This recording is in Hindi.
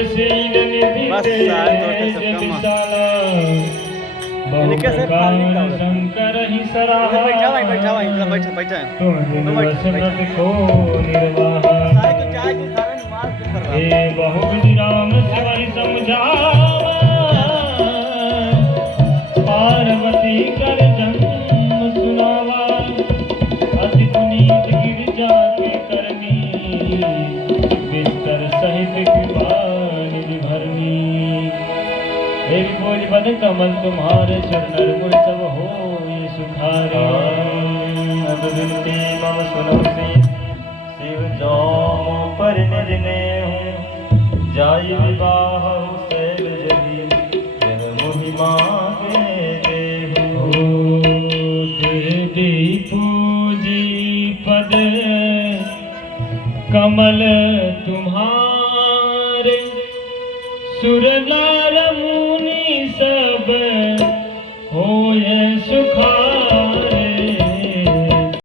रूपसीन निधि बस ते सारे दोस्त सब जय कम विशाला इन्हें कैसे फाल निकला बहुप्रकार उधर शंकर ही सराहा बैठा भाई इधर बैठा बैठा तुम दिवस व्रत को निर्वाहा सारे को चाय की सारे नमाज के कर हे रहा बहुविधि राम शिवहि समझावा पार्वती कर जन्म सुनावा अति पुनीत गिरिजा के करनी बिस्तर सहित कृपा निधि भरनी हे विभोज बद कमल तुम्हारे चरण मुर सब हो ये सुखारे अब विनती मम सुनो शिव जो पर निर्णय हूँ जाय विवाह शैल जगी यह मोहि मांगे देहु देवी पूजी पद कमल तुम्हारे सुर नर मुनि सब होय सुखारे